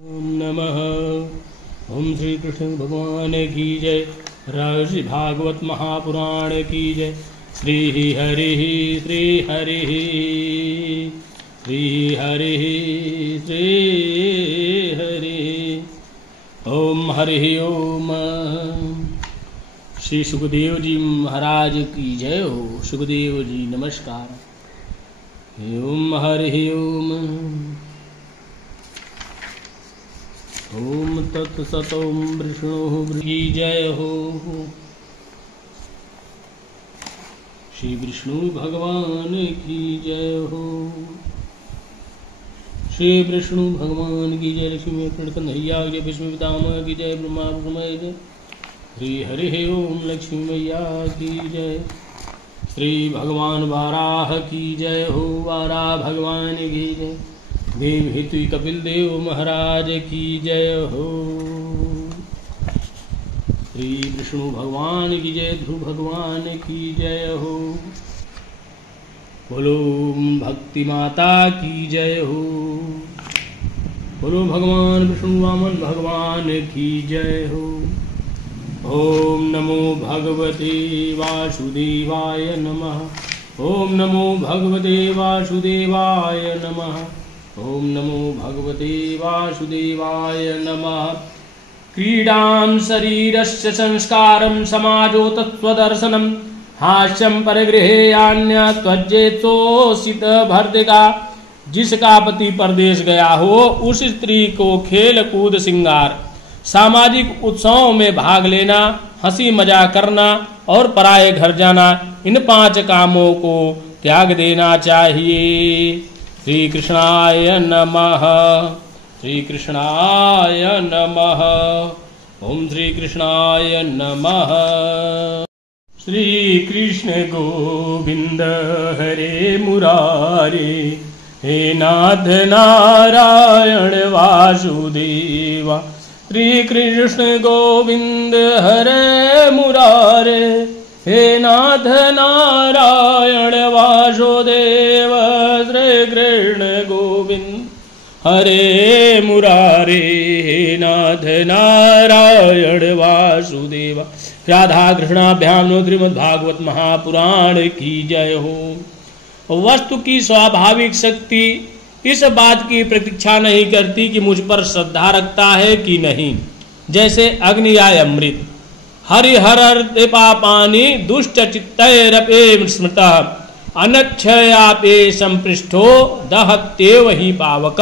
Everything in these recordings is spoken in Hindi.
ओम नमः। ओम श्री कृष्ण भगवान की जय। राजश्री भागवत महापुराण की जय। श्री हरि श्री हरि श्री हरि श्री हरि। ओम हरि ओम। श्री सुखदेव जी महाराज की जय हो। सुखदेव जी नमस्कार। ओम हरि ओम। ओम तत्सत। ओम विष्णु की जय हो। श्री विष्णु भगवान की जय हो। श्री विष्णु भगवान की जय। लक्ष्मी कन्हैया की जय। विष्णु पितामह की जय। ब्रह्मा ब्रह्मय जय। श्री हरि ओम। लक्ष्मी मैया की जय। श्री भगवान वाराह की जय हो। वाराह भगवान की जय। देव हेतु कपिल देव महाराज की जय हो। श्री विष्णु भगवान की जय। ध्रुव भगवान की जय हो। बोलो भक्ति माता की जय हो। बोलो भगवान विष्णु वामन भगवान की जय हो। ओम नमो भगवते वासुदेवाय नमः। ओम नमो भगवते वासुदेवाय नमः। ओम नमो भगवते वासुदेवाय नमः। क्रीडां शरीरस्य संस्कारं समाजो तत्त्वदर्शनं हास्यं परिगृहेयान्य त्वजेत्सोषित भर्तिका। जिसका पति परदेश गया हो उस स्त्री को खेल कूद श्रृंगार सामाजिक उत्सवों में भाग लेना, हंसी मजाक करना और पराये घर जाना, इन 5 कामों को त्याग देना चाहिए। श्री कृष्णाय नमः। श्री कृष्णाय नमः। ओम श्री कृष्णाय नमः। श्री कृष्ण गोविंद हरे मुरारे। हे नाथ नारायण वासुदेवा। श्री कृष्ण गोविंद हरे मुरारे। हे नाथ नारायण वासुदेव। श्री कृष्ण गोविंद हरे मुरारे। हे नाथ नारायण वासुदेव। राधा कृष्णाभ्याम श्रीमद्भागवत महापुराण की जय हो। वस्तु की स्वाभाविक शक्ति इस बात की प्रतीक्षा नहीं करती कि मुझ पर श्रद्धा रखता है कि नहीं। जैसे अग्नि या अमृत। हरिहर पापानि दुष्ट चित्तैरपि स्मृतः अनक्षयापि संपृष्ठो दहत्येव ही पावक।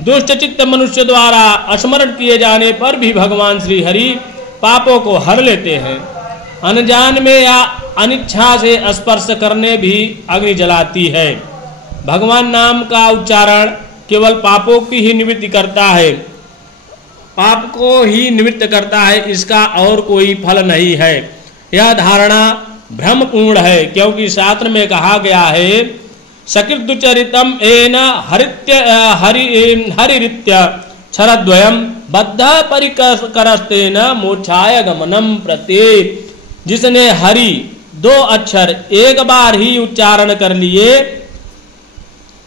दुष्ट चित्त मनुष्य द्वारा स्मरण किए जाने पर भी भगवान श्री हरि पापों को हर लेते हैं। अनजान में या अनिच्छा से स्पर्श करने भी अग्नि जलाती है। भगवान नाम का उच्चारण केवल पापों की ही निवृत्ति करता है। पाप को ही निवृत्त करता है, इसका और कोई फल नहीं है। यह धारणा भ्रमपूर्ण है, क्योंकि शास्त्र में कहा गया है सकृदुचरितम एन हरिरित्य क्षरद्वयम बद्ध परिकरस्तेन मोक्षाय गमनम प्रते। जिसने हरि 2 अक्षर एक बार ही उच्चारण कर लिए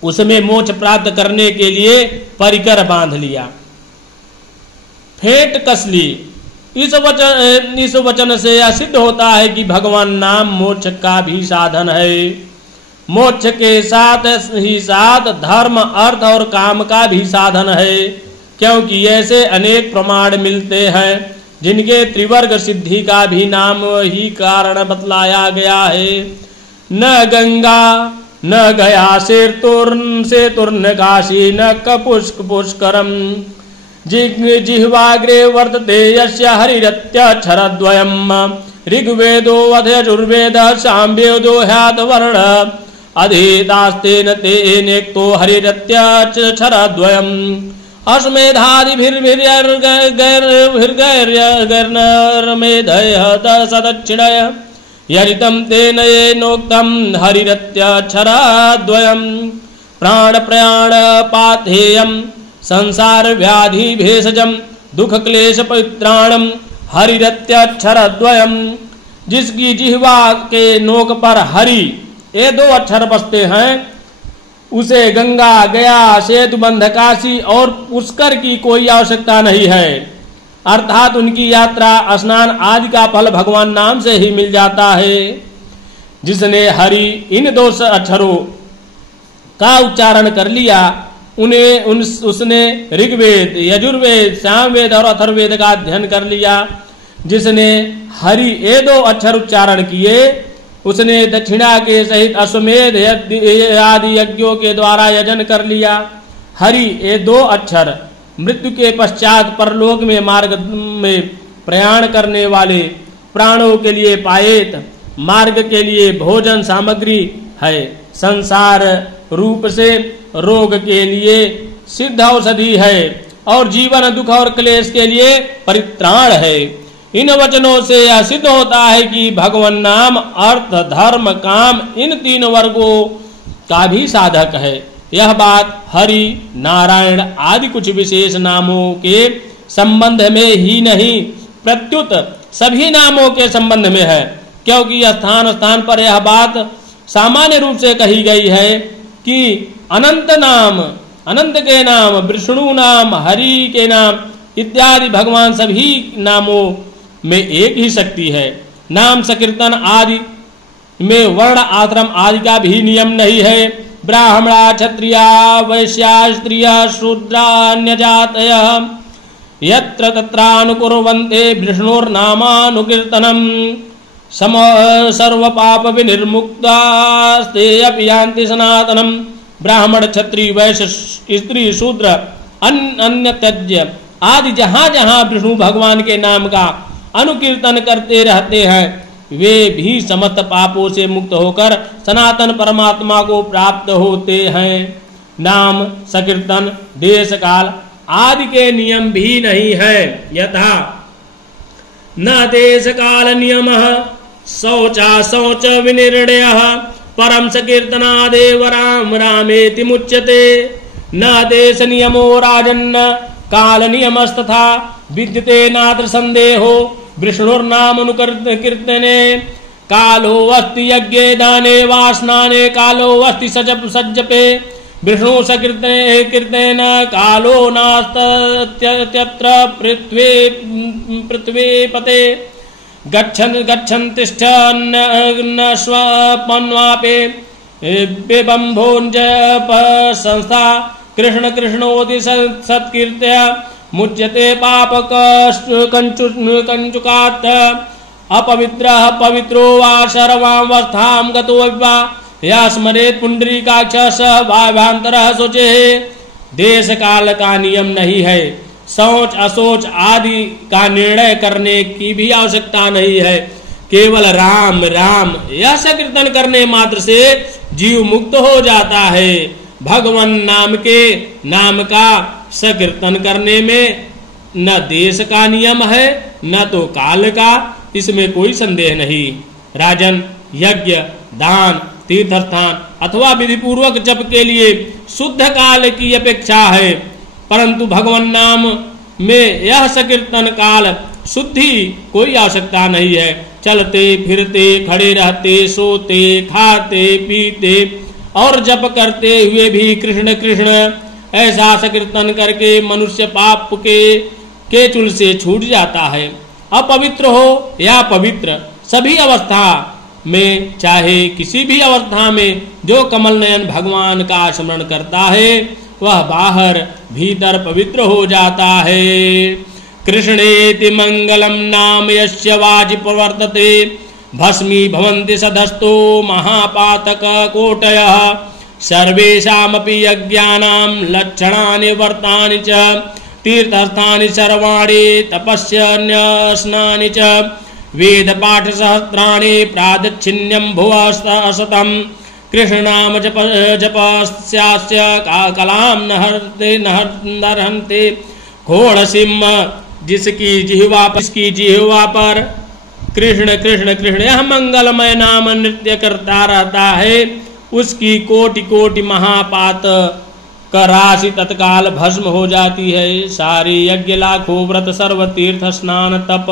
उसमें मोक्ष प्राप्त करने के लिए परिकर बांध लिया, फेंट कस ली। इस वचन से यह सिद्ध होता है कि भगवान नाम मोक्ष का भी साधन है। मोक्ष के साथ ही साथ धर्म अर्थ और काम का भी साधन है, क्योंकि ऐसे अनेक प्रमाण मिलते हैं जिनके त्रिवर्ग सिद्धि का भी नाम ही कारण बतलाया गया है। न गंगा न गया सेतुर्न काशी न कपुष्क पुष्करम। जिह्वाग्रे वर्तते यस्य हरिरत्यक्षरद्वयम्। ऋग्वेदो अथयजुर्वेदः सामवेदो ह्यातवर्ण। अधीतास्तेन तेनेक्तो हरिरत्यक्षरद्वयम्। अश्मेधादिभिर्गैर्मेधयः सदक्षिणय यजितं तेन येनोक्तं हरिरत्यक्षरद्वयम्। प्राण प्रयाण पाथेयं संसार व्याधि भेषजम दुख क्लेश परित्राणम हरिरत्यक्षरद्वयम्। जिसकी जिह्वा के नोक पर हरि ये 2 अक्षर बसते हैं उसे गंगा, गया, सेतुबंध, काशी और पुष्कर की कोई आवश्यकता नहीं है। अर्थात उनकी यात्रा, स्नान आदि का फल भगवान नाम से ही मिल जाता है। जिसने हरि इन 2 अक्षरों का उच्चारण कर लिया, उसने ऋग्वेद, यजुर्वेद, सामवेद और अथर्ववेद का अध्ययन कर लिया। जिसने हरि ये 2 अक्षर उच्चारण किए, उसने दक्षिणा के सहित अश्वमेध आदि यज्ञों के द्वारा यजन कर लिया। हरि ये 2 अक्षर मृत्यु के पश्चात परलोक में मार्ग में प्रयाण करने वाले प्राणों के लिए पायेत मार्ग के लिए भोजन सामग्री है। संसार रूप से रोग के लिए सिद्ध औषधि है और जीवन दुख और क्लेश के लिए परित्राण है। इन वचनों से यह सिद्ध होता है कि भगवान नाम अर्थ, धर्म, काम इन 3 वर्गों का भी साधक है। यह बात हरि, नारायण आदि कुछ विशेष नामों के संबंध में ही नहीं, प्रत्युत सभी नामों के संबंध में है। क्योंकि स्थान स्थान पर यह बात सामान्य रूप से कही गई है कि अनंत नाम, अनंत के नाम, विष्णु नाम, हरि के नाम इत्यादि भगवान सभी नामों में एक ही शक्ति है। नाम संकीर्तन आदि में वर्ण, आश्रम आदि का भी नियम नहीं है। ब्राह्मणा, क्षत्रिया, वैश्या, स्त्रिय, शूद्रान्य जातयः यत्र तत्रानुकुर्वन्ते विष्णुर्नामानुकीर्तनम् सर्व पाप विनिर्मुक्तास्ते अपि यान्ति सनातनम्। ब्राह्मण, क्षत्रिय, वैश्य, स्त्री, शूद्र, अन्य त्यज्य आदि जहाँ जहाँ विष्णु भगवान के नाम का अनुकीर्तन करते रहते हैं, वे भी समस्त पापों से मुक्त होकर सनातन परमात्मा को प्राप्त होते हैं। नाम संकीर्तन देश काल आदि के नियम भी नहीं है। यथा न देश काल नियमः शौचा शौच विनिर्णयः परम संकीर्तनादेव राम रामेति मुच्यते। न देश नियमो राजन्न काल नियमस्तथा विद्यते नात्र संदेहो विष्णुर्नामनुकीर्तने। कालो अस्ति यज्ञे दाने वा स्नाने कालो अस्ति सज्जपे विष्णु संकीर्तने कीर्तनेन कालो नास्त्यत्र पृथ्वी पते। गच्छन् तिष्ठन् स्वपन्वापे बिबम्भोञ्जप संस्था कृष्ण कृष्णोति सत्कीर्त्य मुच्यते पाप कंचुकात्। अपवित्रः पवित्रो वा सर्वावस्थां गतो वा या स्मरेत् पुंडरीकाक्ष भावांतरः शुचिः। देश काल का नियम नहीं है। शौच अशौच आदि का निर्णय करने की भी आवश्यकता नहीं है। केवल राम राम यह संकीर्तन करने मात्र से जीव मुक्त हो जाता है। भगवान नाम का संकीर्तन करने में न देश का नियम है न तो काल का, इसमें कोई संदेह नहीं। राजन, यज्ञ, दान, तीर्थस्थान अथवा विधि पूर्वक जप के लिए शुद्ध काल की अपेक्षा है, परंतु भगवान नाम में यह संकीर्तन काल शुद्धि कोई आवश्यकता नहीं है। चलते फिरते, खड़े रहते, सोते, खाते, पीते और जप करते हुए भी कृष्ण कृष्ण ऐसा संकीर्तन करके मनुष्य पाप के चुल से छूट जाता है। अपवित्र हो या पवित्र, सभी अवस्था में, चाहे किसी भी अवस्था में जो कमल नयन भगवान का स्मरण करता है वह बाहर भीतर पवित्र हो जाता है। कृष्णेति मंगलम नाम यस्य वाचि प्रवर्तते भस्मी भवन्ति सदस्तो महापातक कोटयः। सर्वेषामपि यज्ञानां लक्षणानि वर्तानि च तीर्थस्थानि सर्वाणि तपस्यन्यस्नानि च वेद पाठ सहस्राणि प्रादच्छिन्यं भुवस्तशतं। कृष्णनाम जपस्यास्य कलां नरहन्ते घोड़सिंह। जिसकी जिह्वा पर कृष्ण कृष्ण कृष्ण यह मंगलमय नाम नृत्य करता रहता है, उसकी कोटि कोटि महापात का राशि तत्काल भस्म हो जाती है। सारे यज्ञ, लाखों व्रत, सर्व तीर्थ, स्नान, तप